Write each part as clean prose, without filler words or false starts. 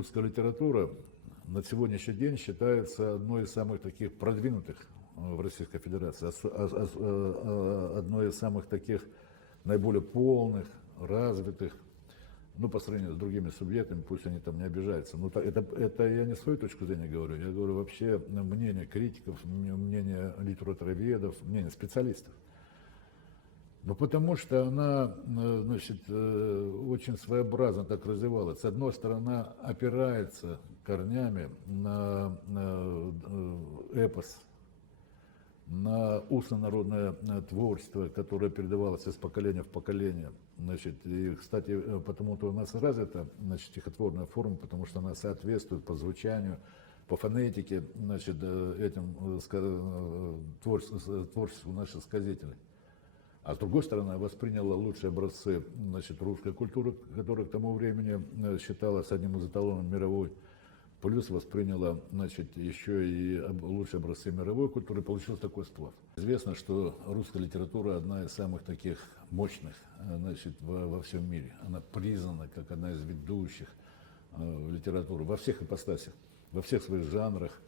якутская литература на сегодняшний день считается одной из самых таких продвинутых в Российской Федерации, одной из самых таких наиболее полных, развитых, ну, по сравнению с другими субъектами, пусть они там не обижаются. Но это я не свою точку зрения говорю, я говорю вообще мнение критиков, мнение литературоведов, мнение специалистов. Ну, потому что она, значит, очень своеобразно так развивалась. С одной стороны, опирается корнями на эпос, на устно-народное творчество, которое передавалось из поколения в поколение. Значит, и, кстати, потому-то у нас развита, значит, стихотворная форма, потому что она соответствует по звучанию, по фонетике, значит, этим творчеству наших сказителей. А с другой стороны, восприняла лучшие образцы, значит, русской культуры, которая к тому времени считалась одним из эталонов мировой. Плюс восприняла, значит, еще и лучшие образцы мировой культуры, получился такой сплав. Известно, что русская литература одна из самых таких мощных, значит, во всем мире. Она признана как одна из ведущих литератур во всех ипостасях, во всех своих жанрах.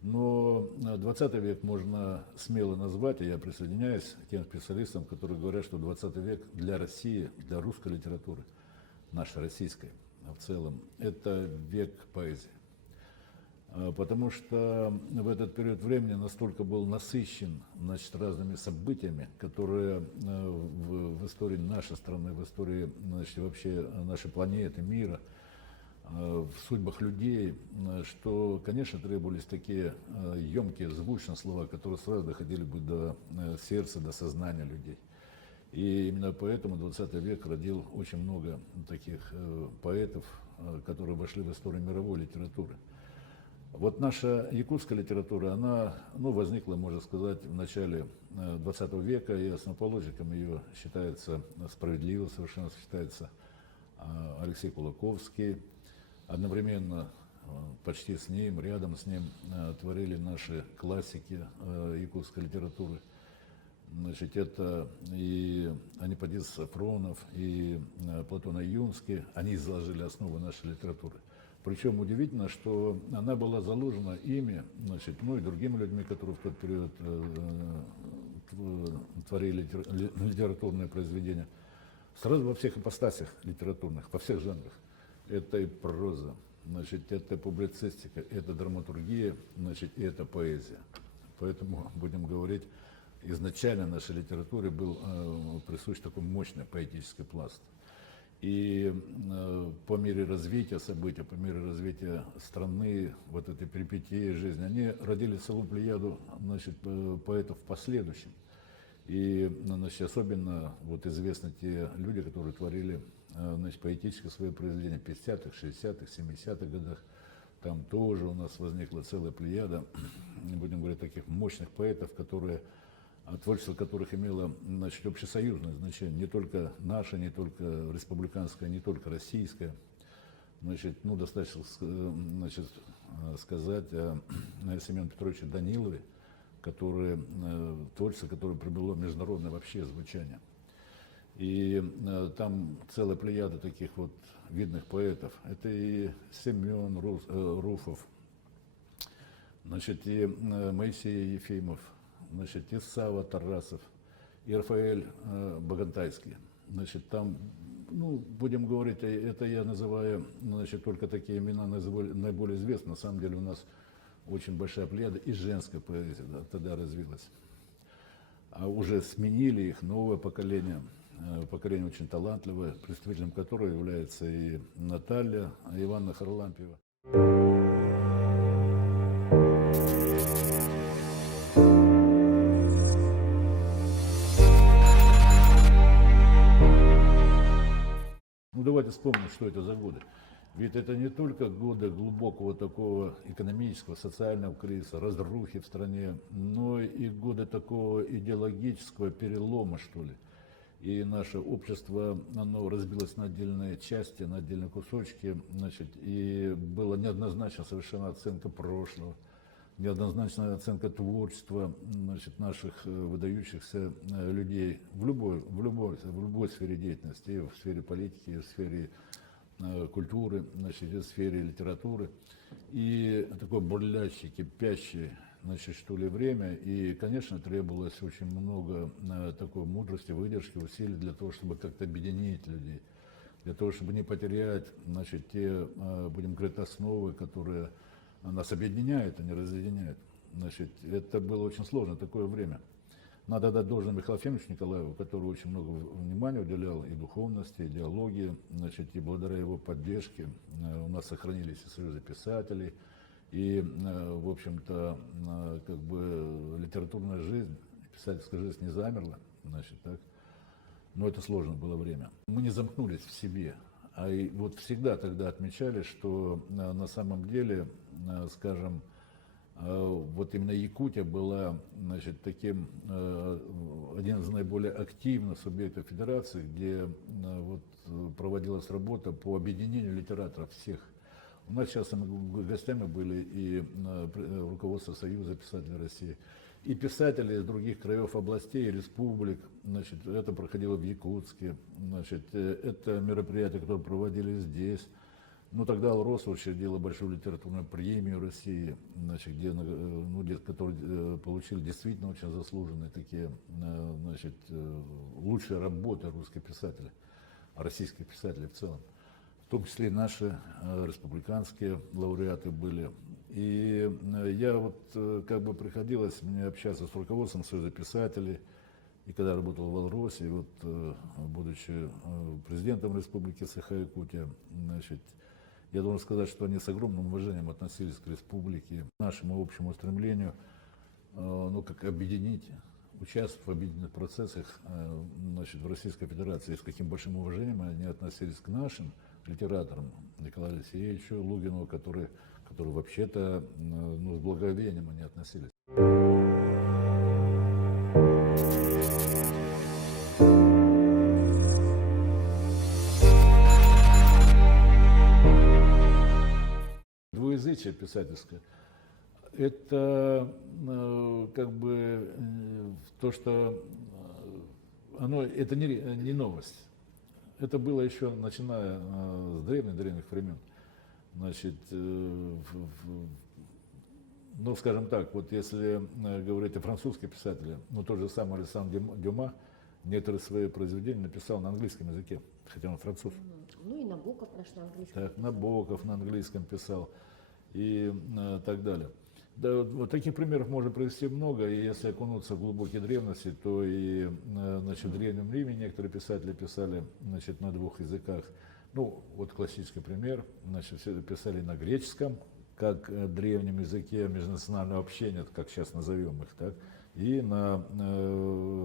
Но 20 век можно смело назвать, и я присоединяюсь к тем специалистам, которые говорят, что 20 век для России, для русской литературы, нашей российской в целом, это век поэзии. Потому что в этот период времени настолько был насыщен, значит, разными событиями, которые в истории нашей страны, в истории, значит, вообще нашей планеты, мира, в судьбах людей, что, конечно, требовались такие емкие, звучные слова, которые сразу доходили бы до сердца, до сознания людей. И именно поэтому 20 век родил очень много таких поэтов, которые вошли в историю мировой литературы. Вот наша якутская литература, она, ну, возникла, можно сказать, в начале 20 века, и основоположником ее считается, справедливо совершенно считается, Алексей Кулаковский. Одновременно почти с ним, рядом с ним творили наши классики якутской литературы. Значит, это и Аниподис Сафронов, и Платон Аюнский, они заложили основы нашей литературы. Причем удивительно, что она была заложена ими, значит, ну и другими людьми, которые в тот период творили литературные произведения, сразу во всех ипостасях литературных, во всех жанрах. Это и проза, значит, это публицистика, это драматургия, значит, и это поэзия. Поэтому, будем говорить, изначально нашей литературе был присущ такой мощный поэтический пласт. И по мере развития событий, по мере развития страны, вот этой перипетии жизни, они родили целую плеяду, значит, поэтов в последующем. И, значит, особенно вот известны те люди, которые творили, значит, поэтическое свое произведение в 50-х, 60-х, 70-х годах. Там тоже у нас возникла целая плеяда, будем говорить, таких мощных поэтов, которые, творчество которых имело, значит, общесоюзное значение, не только наше, не только республиканское, не только российское. Значит, ну, достаточно, значит, сказать о Семене Петровиче Данилове, творчество, которое приобрело международное вообще звучание. И там целая плеяда таких вот видных поэтов. Это и Семен Руфов, значит, и Моисей Ефимов, значит, и Сава Тарасов, и Рафаэль Багантайский. Значит, там, ну, будем говорить, это я называю, значит, только такие имена наиболее известны. На самом деле у нас очень большая плеяда и женская поэзия, да, тогда развилась. А уже сменили их новое поколение очень талантливое, представителем которого является и Наталья Ивановна Харлампиева. Ну, давайте вспомним, что это за годы. Ведь это не только годы глубокого такого экономического, социального кризиса, разрухи в стране, но и годы такого идеологического перелома, что ли. И наше общество, оно разбилось на отдельные части, на отдельные кусочки, значит, и была неоднозначная совершенно оценка прошлого, неоднозначная оценка творчества, значит, наших выдающихся людей в любой сфере деятельности, и в сфере политики, и в сфере культуры, значит, в сфере литературы. И такое бурлящее, кипящее, значит, что ли, время. И, конечно, требовалось очень много такой мудрости, выдержки, усилий для того, чтобы как-то объединить людей, для того, чтобы не потерять, значит, те, будем говорить, основы, которые нас объединяют, а не разъединяют. Значит, это было очень сложно, такое время. Надо дать должное Михаилу Ефимовичу Николаеву, который очень много внимания уделял и духовности, и идеологии, значит, и благодаря его поддержке у нас сохранились и союзы писателей, и, в общем-то, как бы литературная жизнь, писательская жизнь не замерла, значит, так. Но это сложно было время. Мы не замкнулись в себе, а и вот всегда тогда отмечали, что на самом деле, скажем, вот именно Якутия была, значит, таким, один из наиболее активных субъектов федерации, где вот проводилась работа по объединению литераторов всех. У нас сейчас гостями были и руководство Союза писателей России, и писатели из других краев, областей, республик. Значит, это проходило в Якутске, значит, это мероприятия, которые проводили здесь. Ну, тогда ЛРОС учредила большую литературную премию России, значит, где, ну, которые получили действительно очень заслуженные такие, значит, лучшие работы русских писателей, российских писателей в целом. В том числе и наши республиканские лауреаты были. И я вот, как бы приходилось мне общаться с руководством Союза писателей, и когда работал в ЛРОСе, и вот, будучи президентом Республики Саха-Якутия, значит, я должен сказать, что они с огромным уважением относились к республике, к нашему общему стремлению, ну, как объединить, участвовать в объединенных процессах, значит, в Российской Федерации. И с каким большим уважением они относились к нашим литераторам, Николаю Алексеевичу Лугину, который вообще-то, ну, с благоговением они относились. Двуязычие писательское – это как бы то, что это не новость. Это было еще начиная с древних времен. Значит, ну, скажем так, вот если говорить о французских писателях, ну, тот же самый Александр Дюма некоторые свои произведения написал на английском языке, хотя он француз. Ну и Набоков наш на английском. Так, Набоков на английском писал и так далее. Да, вот таких примеров можно привести много, и если окунуться в глубокие древности, то и, значит, в Древнем Риме некоторые писатели писали, значит, на двух языках. Ну, вот классический пример, значит, все писали на греческом, как древнем языке межнационального общения, как сейчас назовем их, так, и на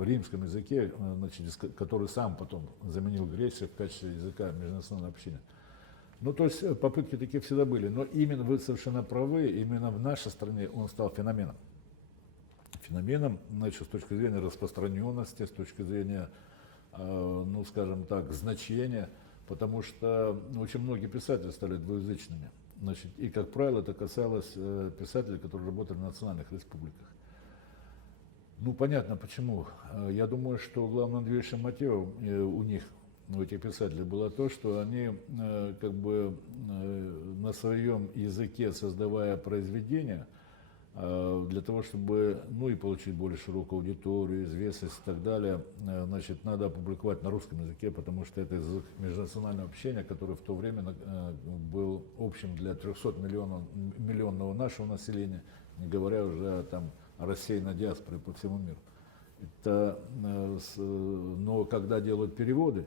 римском языке, значит, который сам потом заменил греческий в качестве языка межнационального общения. Ну, то есть попытки такие всегда были, но именно вы совершенно правы, именно в нашей стране он стал феноменом. Феноменом, значит, с точки зрения распространенности, с точки зрения, ну, скажем так, значения, потому что очень многие писатели стали двуязычными. Значит, и, как правило, это касалось писателей, которые работали в национальных республиках. Ну, понятно почему. Я думаю, что главным движущим мотивом у них, у этих писателей, было то, что они как бы на своем языке, создавая произведения, для того, чтобы, ну, и получить более широкую аудиторию, известность и так далее, значит, надо опубликовать на русском языке, потому что это язык межнационального общения, который в то время был общим для 300-миллионного нашего населения, не говоря уже там о рассеянной диаспоре по всему миру. Но когда делают переводы,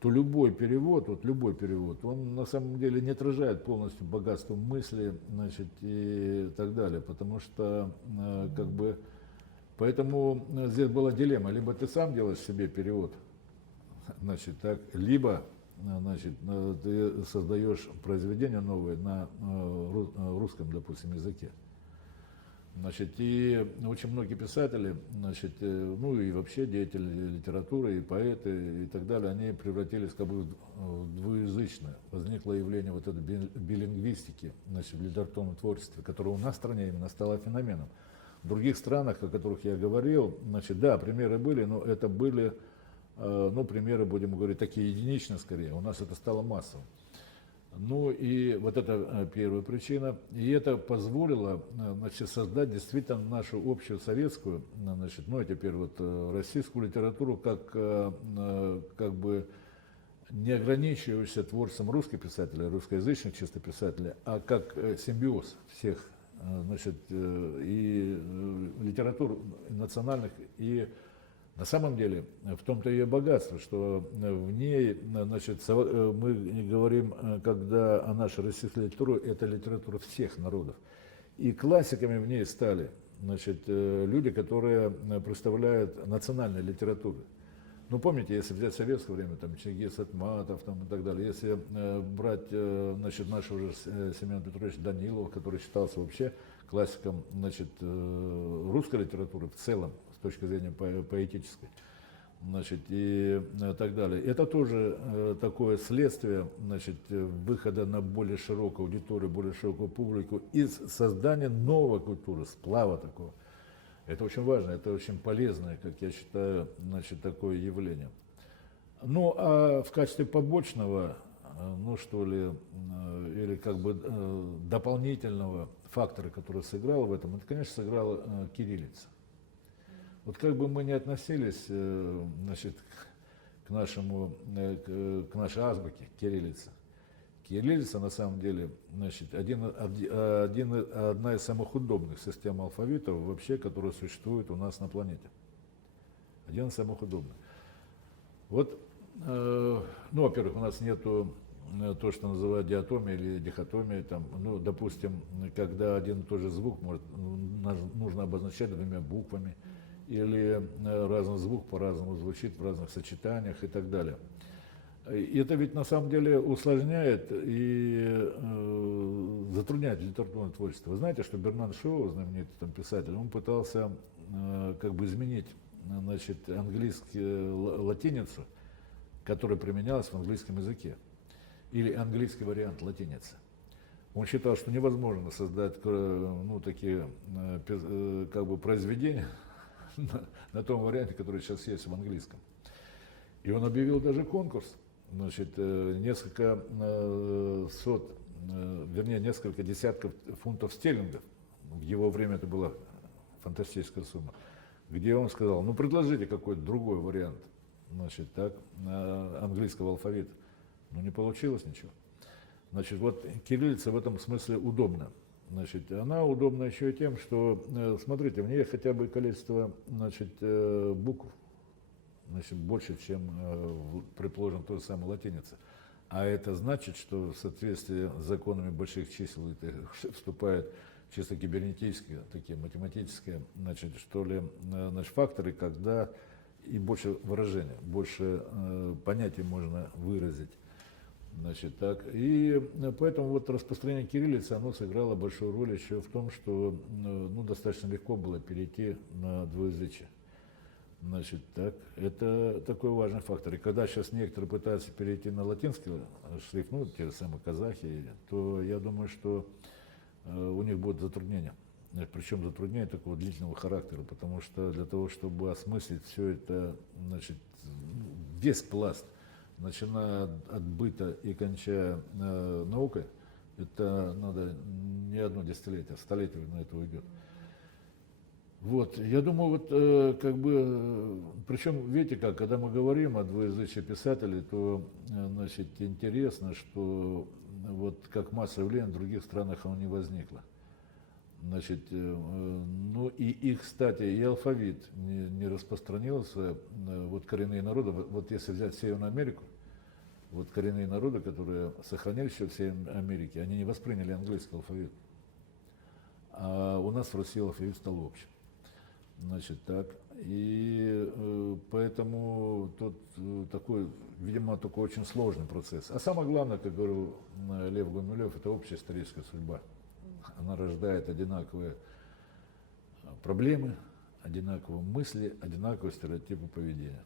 то любой перевод, он на самом деле не отражает полностью богатство мысли, значит, и так далее, потому что, как бы, поэтому здесь была дилемма: либо ты сам делаешь себе перевод, значит, так, либо, значит, ты создаешь произведение новое на русском, допустим, языке. Значит, и очень многие писатели, значит, ну и вообще деятели литературы, и поэты, и так далее, они превратились как бы в двуязычное. Возникло явление вот этой билингвистики, значит, в литературном творчестве, которое у нас в стране именно стало феноменом. В других странах, о которых я говорил, значит, да, примеры были, но это были, ну, примеры, будем говорить, такие единичные скорее. У нас это стало массовым. Ну и вот это первая причина. И это позволило, значит, создать действительно нашу общую советскую, значит, ну а теперь вот российскую литературу как бы не ограничивающийся творчеством русских писателей, русскоязычных чисто писателей, а как симбиоз всех, значит, и литератур национальных, и на самом деле в том-то ее богатство, что в ней, значит, мы говорим, когда о нашей российской литературе, это литература всех народов. И классиками в ней стали, значит, люди, которые представляют национальные литературы. Ну, помните, если взять советское время, там, Чингис Айтматов там, и так далее, если брать, значит, нашего же Семена Петровича Данилова, который считался вообще классиком, значит, русской литературы в целом, с точки зрения поэтической, значит, и так далее. Это тоже такое следствие, значит, выхода на более широкую аудиторию, более широкую публику и создания новой культуры, сплава такого. Это очень важно, это очень полезное, как я считаю, значит, такое явление. Ну, а в качестве побочного, ну что ли, или как бы дополнительного фактора, который сыграл в этом, это, конечно, сыграла кириллица. Вот как бы мы ни относились, значит, к нашей азбуке, кириллице, кириллица на самом деле, значит, одна из самых удобных систем алфавита вообще, которая существует у нас на планете. Один из самых удобных. Вот, ну, во-первых, у нас нету то, что называют диатомией или дихотомией, там, ну, допустим, когда один и тот же звук нужно обозначать двумя буквами, или разный звук по-разному звучит в разных сочетаниях и так далее. И это ведь на самом деле усложняет и затрудняет литературное творчество. Вы знаете, что Бернард Шоу, знаменитый там писатель, он пытался как бы изменить, значит, английскую латиницу, которая применялась в английском языке, или английский вариант латиницы. Он считал, что невозможно создать, ну, такие как бы произведения на том варианте, который сейчас есть в английском. И он объявил даже конкурс. Значит, несколько десятков фунтов стерлингов, в его время это была фантастическая сумма, где он сказал, ну предложите какой-то другой вариант, значит, так, английского алфавита. Но не получилось ничего. Значит, вот кириллица в этом смысле удобна. Значит, она удобна еще и тем, что, смотрите, в ней хотя бы количество, значит, букв, значит, больше, чем, предположим, той же самой латиницы. А это значит, что в соответствии с законами больших чисел это вступают чисто кибернетические, такие математические, значит, что ли, значит, факторы, когда и больше выражения, больше понятий можно выразить. Значит, так. И поэтому вот распространение кириллицы, оно сыграло большую роль еще в том, что, ну, достаточно легко было перейти на двуязычие. Значит, так, это такой важный фактор. И когда сейчас некоторые пытаются перейти на латинский шрифт, ну, те же самые казахи, то я думаю, что у них будут затруднения. Причем затруднения такого длительного характера, потому что для того, чтобы осмыслить все это, значит, весь пласт, начиная от быта и кончая наукой, это надо не одно десятилетие, а столетие на это уйдет. Вот, я думаю, вот как бы, причем, видите как, когда мы говорим о двуязычии писателей, то, значит, интересно, что вот как массовое явление в других странах оно не возникло. Значит, ну и кстати, и алфавит не распространился, вот коренные народы, вот если взять Северную Америку, вот коренные народы, которые сохранились еще в Северной Америке, они не восприняли английский алфавит, а у нас в России алфавит стал общим. Значит, так, и поэтому тут такой, видимо, такой очень сложный процесс. А самое главное, как говорил Лев Гумилев, это общая историческая судьба. Она рождает одинаковые проблемы, одинаковые мысли, одинаковые стереотипы поведения.